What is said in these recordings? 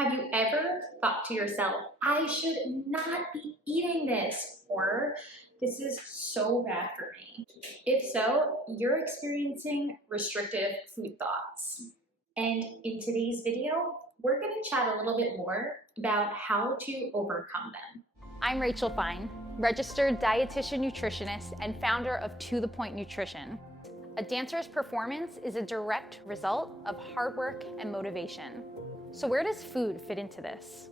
Have you ever thought to yourself, I should not be eating this, or this is so bad for me? If so, you're experiencing restrictive food thoughts. And in today's video, we're going to chat a little bit more about how to overcome them. I'm Rachel Fine, registered dietitian nutritionist and founder of To The Point Nutrition. A dancer's performance is a direct result of hard work and motivation. So where does food fit into this?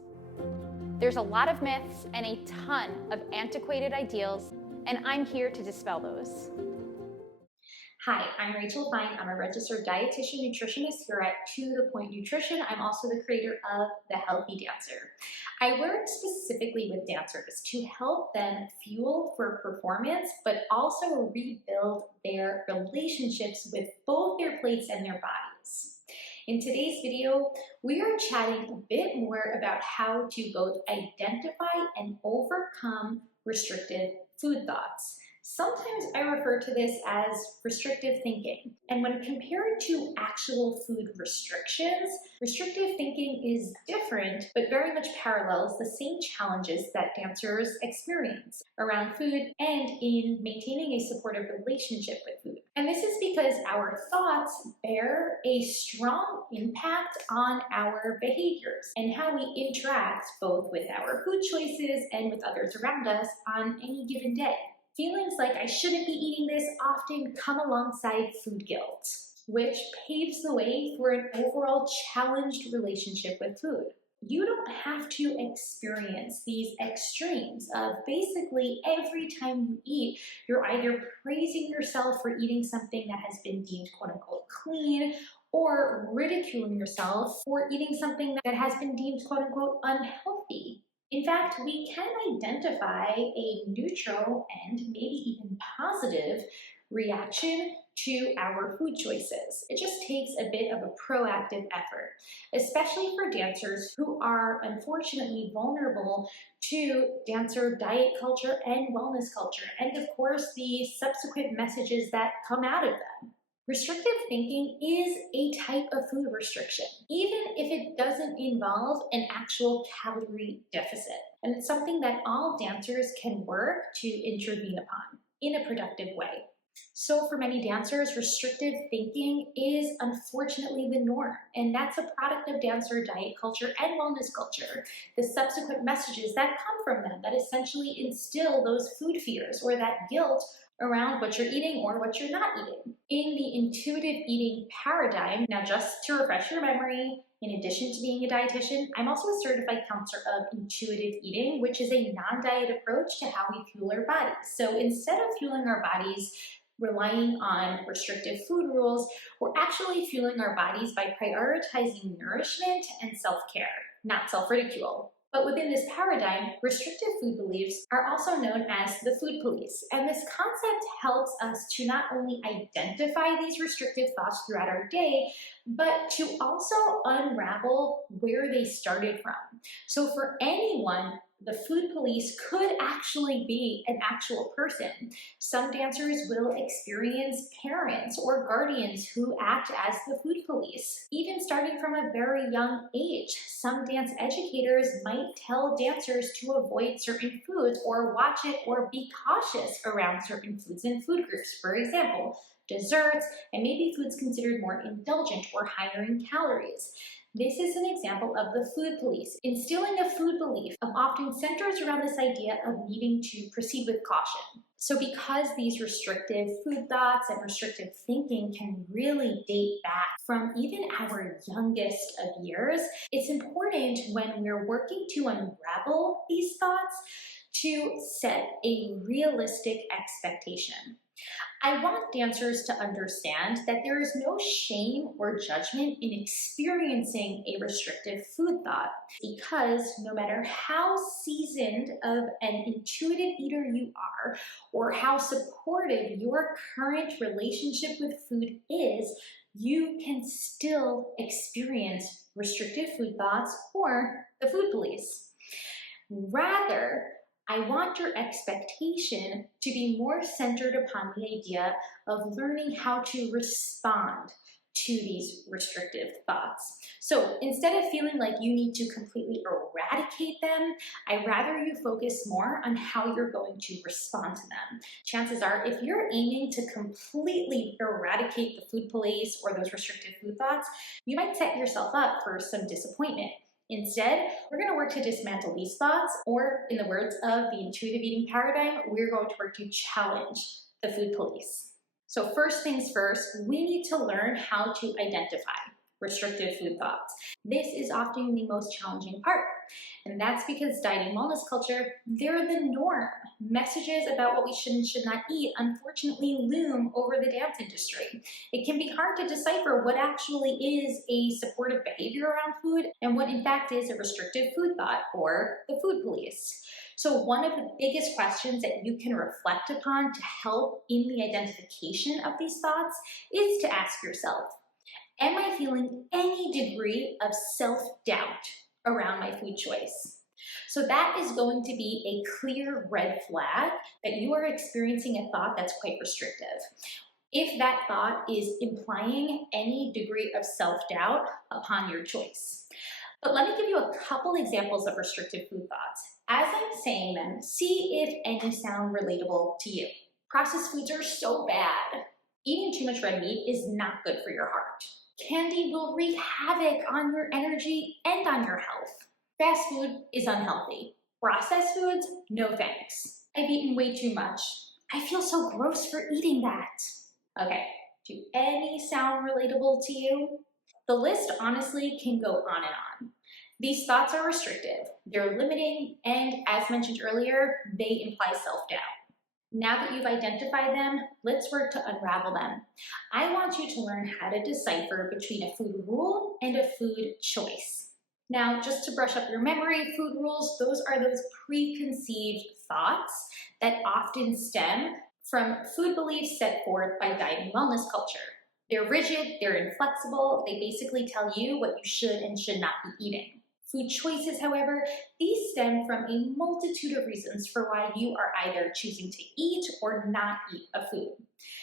There's a lot of myths and a ton of antiquated ideals, and I'm here to dispel those. Hi, I'm Rachel Fine. I'm a registered dietitian nutritionist here at To The Point Nutrition. I'm also the creator of The Healthy Dancer. I work specifically with dancers to help them fuel for performance, but also rebuild their relationships with both their plates and their bodies. In today's video, we are chatting a bit more about how to both identify and overcome restrictive food thoughts. Sometimes I refer to this as restrictive thinking. And when compared to actual food restrictions, restrictive thinking is different, but very much parallels the same challenges that dancers experience around food and in maintaining a supportive relationship with food. And this is because our thoughts bear a strong impact on our behaviors and how we interact both with our food choices and with others around us on any given day. Feelings like I shouldn't be eating this often come alongside food guilt, which paves the way for an overall challenged relationship with food. You don't have to experience these extremes of basically every time you eat, you're either praising yourself for eating something that has been deemed quote unquote clean, or ridiculing yourself for eating something that has been deemed quote unquote unhealthy. In fact, we can identify a neutral and maybe even positive reaction to our food choices. It just takes a bit of a proactive effort, especially for dancers who are unfortunately vulnerable to dancer diet culture and wellness culture, and of course the subsequent messages that come out of them. Restrictive thinking is a type of food restriction, even if it doesn't involve an actual calorie deficit. And it's something that all dancers can work to intervene upon in a productive way. So for many dancers, restrictive thinking is unfortunately the norm, and that's a product of dancer diet culture and wellness culture. The subsequent messages that come from them that essentially instill those food fears or that guilt around what you're eating or what you're not eating. In the intuitive eating paradigm, now just to refresh your memory, in addition to being a dietitian, I'm also a certified counselor of intuitive eating, which is a non-diet approach to how we fuel our bodies. So instead of fueling our bodies relying on restrictive food rules, we're actually fueling our bodies by prioritizing nourishment and self-care, not self-ridicule. But within this paradigm, restrictive food beliefs are also known as the food police. And this concept helps us to not only identify these restrictive thoughts throughout our day, but to also unravel where they started from. So for anyone, the food police could actually be an actual person. Some dancers will experience parents or guardians who act as the food police. Even starting from a very young age, some dance educators might tell dancers to avoid certain foods or watch it or be cautious around certain foods and food groups. For example, desserts and maybe foods considered more indulgent or higher in calories. This is an example of the food police. Instilling a food belief often centers around this idea of needing to proceed with caution. So because these restrictive food thoughts and restrictive thinking can really date back from even our youngest of years, it's important when we're working to unravel these thoughts to set a realistic expectation. I want dancers to understand that there is no shame or judgment in experiencing a restrictive food thought, because no matter how seasoned of an intuitive eater you are, or how supportive your current relationship with food is, you can still experience restrictive food thoughts or the food police. Rather, I want your expectation to be more centered upon the idea of learning how to respond to these restrictive thoughts. So instead of feeling like you need to completely eradicate them, I'd rather you focus more on how you're going to respond to them. Chances are, if you're aiming to completely eradicate the food police or those restrictive food thoughts, you might set yourself up for some disappointment. Instead, we're going to work to dismantle these thoughts, or in the words of the intuitive eating paradigm, we're going to work to challenge the food police. So first things first, we need to learn how to identify restrictive food thoughts. This is often the most challenging part, and that's because dieting wellness culture, they're the norm. Messages about what we should and should not eat unfortunately loom over the dance industry. It can be hard to decipher what actually is a supportive behavior around food and what in fact is a restrictive food thought or the food police. So one of the biggest questions that you can reflect upon to help in the identification of these thoughts is to ask yourself, am I feeling any degree of self-doubt around my food choice? So that is going to be a clear red flag that you are experiencing a thought that's quite restrictive. If that thought is implying any degree of self-doubt upon your choice. But let me give you a couple examples of restrictive food thoughts. As I'm saying them, see if any sound relatable to you. Processed foods are so bad. Eating too much red meat is not good for your heart. Candy will wreak havoc on your energy and on your health. Fast food is unhealthy. Processed foods, no thanks. I've eaten way too much. I feel so gross for eating that. Okay, do any sound relatable to you? The list honestly can go on and on. These thoughts are restrictive, they're limiting, and as mentioned earlier, they imply self-doubt. Now that you've identified them, let's work to unravel them. I want you to learn how to decipher between a food rule and a food choice. Now, just to brush up your memory, food rules, those are those preconceived thoughts that often stem from food beliefs set forth by dieting wellness culture. They're rigid, they're inflexible, they basically tell you what you should and should not be eating. Food choices, however, these stem from a multitude of reasons for why you are either choosing to eat or not eat a food.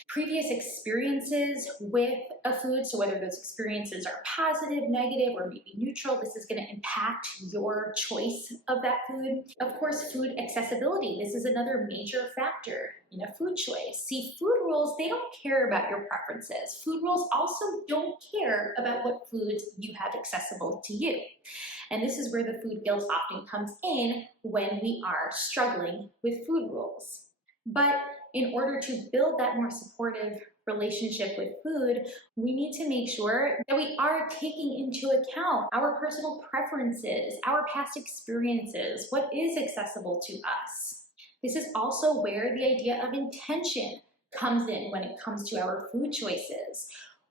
Previous experiences with a food, so whether those experiences are positive, negative, or maybe neutral, this is going to impact your choice of that food. Of course, food accessibility, this is another major factor in a food choice. See, food rules, they don't care about your preferences. Food rules also don't care about what foods you have accessible to you. And this is where the food guilt often comes in when we are struggling with food rules. But in order to build that more supportive relationship with food, we need to make sure that we are taking into account our personal preferences, our past experiences, what is accessible to us. This is also where the idea of intention comes in when it comes to our food choices.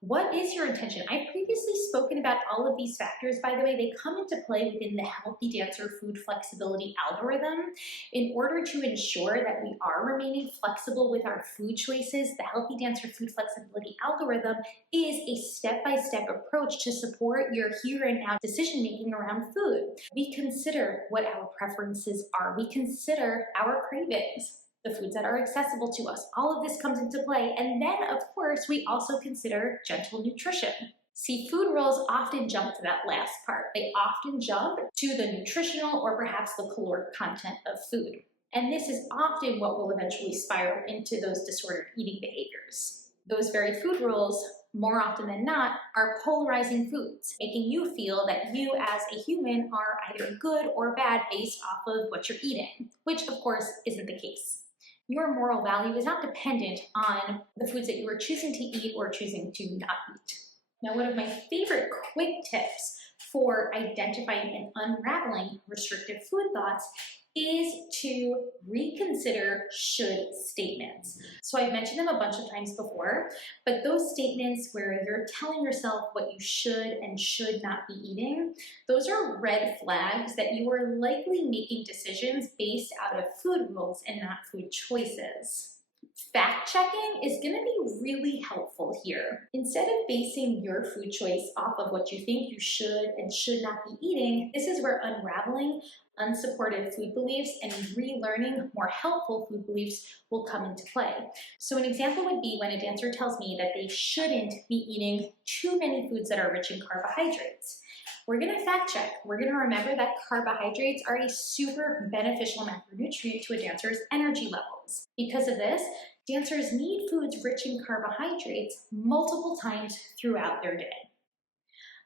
What is your intention? I've previously spoken about all of these factors, by the way. They come into play within the Healthy Dancer food flexibility algorithm. In order to ensure that we are remaining flexible with our food choices, the Healthy Dancer food flexibility algorithm is a step-by-step approach to support your here and now decision-making around food. We consider what our preferences are. We consider our cravings, the foods that are accessible to us. All of this comes into play. And then, of course, we also consider gentle nutrition. See, food rules often jump to that last part. They often jump to the nutritional or perhaps the caloric content of food. And this is often what will eventually spiral into those disordered eating behaviors. Those very food rules, more often than not, are polarizing foods, making you feel that you as a human are either good or bad based off of what you're eating, which of course isn't the case. Your moral value is not dependent on the foods that you are choosing to eat or choosing to not eat. Now, one of my favorite quick tips for identifying and unraveling restrictive food thoughts is to reconsider should statements. So I've mentioned them a bunch of times before, but those statements where you're telling yourself what you should and should not be eating, those are red flags that you are likely making decisions based out of food rules and not food choices. Fact checking is going to be really helpful here. Instead of basing your food choice off of what you think you should and should not be eating, this is where unraveling unsupportive food beliefs and relearning more helpful food beliefs will come into play. So an example would be when a dancer tells me that they shouldn't be eating too many foods that are rich in carbohydrates. We're going to fact check. We're going to remember that carbohydrates are a super beneficial macronutrient to a dancer's energy levels. Because of this, dancers need foods rich in carbohydrates multiple times throughout their day.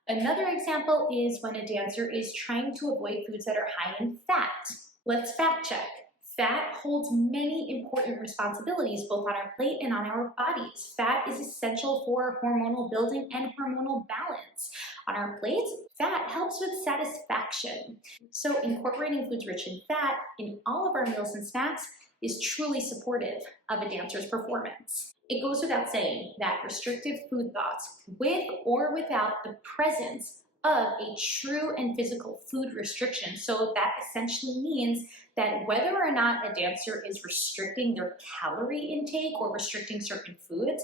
Another example is when a dancer is trying to avoid foods that are high in fat. Let's fact check. Fat holds many important responsibilities both on our plate and on our bodies. Fat is essential for hormonal building and hormonal balance. On our plates, fat helps with satisfaction. So incorporating foods rich in fat in all of our meals and snacks is truly supportive of a dancer's performance. It goes without saying that restrictive food thoughts, with or without the presence of a true and physical food restriction, so that essentially means that whether or not a dancer is restricting their calorie intake or restricting certain foods,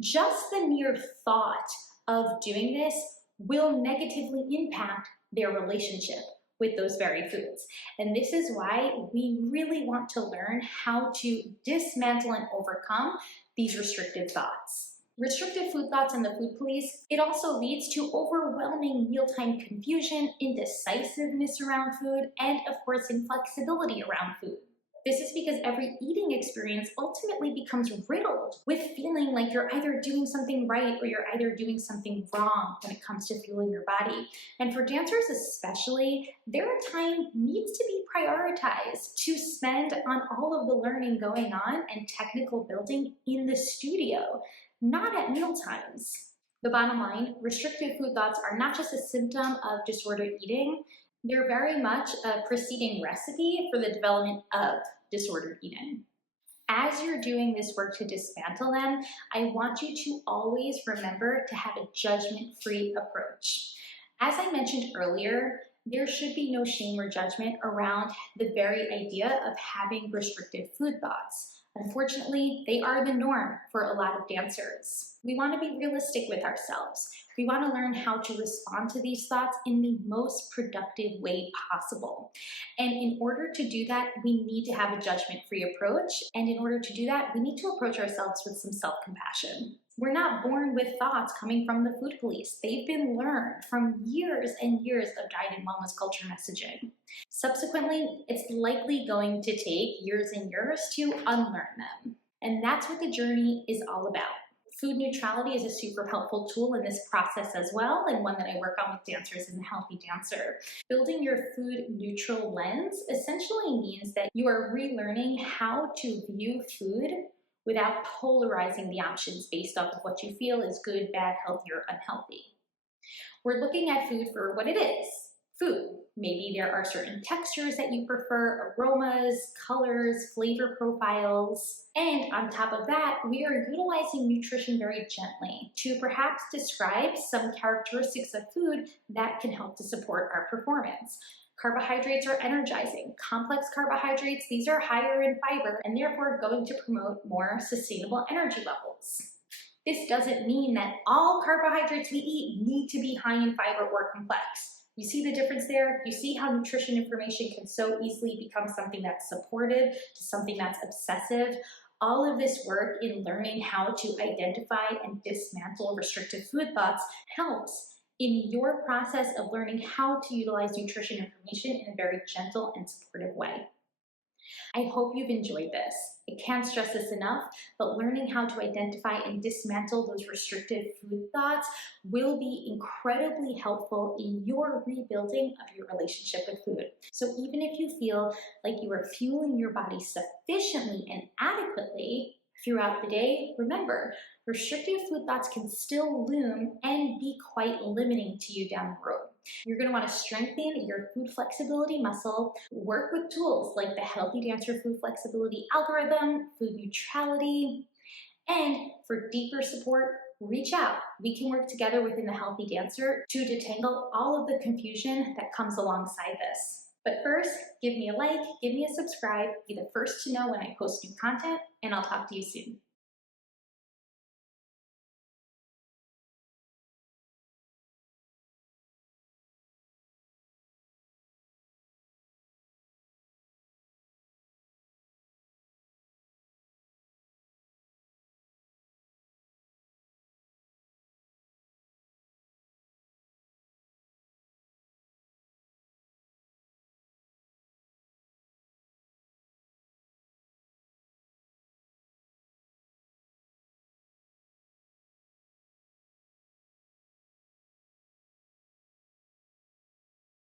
just the mere thought of doing this will negatively impact their relationship with those very foods. And this is why we really want to learn how to dismantle and overcome these restrictive thoughts. Restrictive food thoughts and the food police, it also leads to overwhelming mealtime confusion, indecisiveness around food, and of course, inflexibility around food. This is because every eating experience ultimately becomes riddled with feeling like you're either doing something right or you're either doing something wrong when it comes to fueling your body. And for dancers especially, their time needs to be prioritized to spend on all of the learning going on and technical building in the studio, not at meal times. The bottom line, restrictive food thoughts are not just a symptom of disordered eating, they're very much a preceding recipe for the development of disordered eating. As you're doing this work to dismantle them, I want you to always remember to have a judgment-free approach. As I mentioned earlier, there should be no shame or judgment around the very idea of having restrictive food thoughts. Unfortunately, they are the norm for a lot of dancers. We want to be realistic with ourselves. We want to learn how to respond to these thoughts in the most productive way possible. And in order to do that, we need to have a judgment-free approach. And in order to do that, we need to approach ourselves with some self-compassion. We're not born with thoughts coming from the food police. They've been learned from years and years of diet and wellness culture messaging. Subsequently, it's likely going to take years and years to unlearn them. And that's what the journey is all about. Food neutrality is a super helpful tool in this process as well, and one that I work on with dancers in The Healthy Dancer. Building your food neutral lens essentially means that you are relearning how to view food without polarizing the options based off of what you feel is good, bad, healthy, or unhealthy. We're looking at food for what it is, food. Maybe there are certain textures that you prefer, aromas, colors, flavor profiles. And on top of that, we are utilizing nutrition very gently to perhaps describe some characteristics of food that can help to support our performance. Carbohydrates are energizing. Complex carbohydrates, these are higher in fiber and therefore going to promote more sustainable energy levels. This doesn't mean that all carbohydrates we eat need to be high in fiber or complex. You see the difference there? You see how nutrition information can so easily become something that's supportive to something that's obsessive? All of this work in learning how to identify and dismantle restrictive food thoughts helps in your process of learning how to utilize nutrition information in a very gentle and supportive way. I hope you've enjoyed this. I can't stress this enough, but learning how to identify and dismantle those restrictive food thoughts will be incredibly helpful in your rebuilding of your relationship with food. So even if you feel like you are fueling your body sufficiently and adequately throughout the day, remember, restrictive food thoughts can still loom and be quite limiting to you down the road. You're going to want to strengthen your food flexibility muscle, work with tools like the Healthy Dancer Food Flexibility Algorithm, Food Neutrality, and for deeper support, reach out. We can work together within the Healthy Dancer to detangle all of the confusion that comes alongside this. But first, give me a like, give me a subscribe, be the first to know when I post new content, and I'll talk to you soon.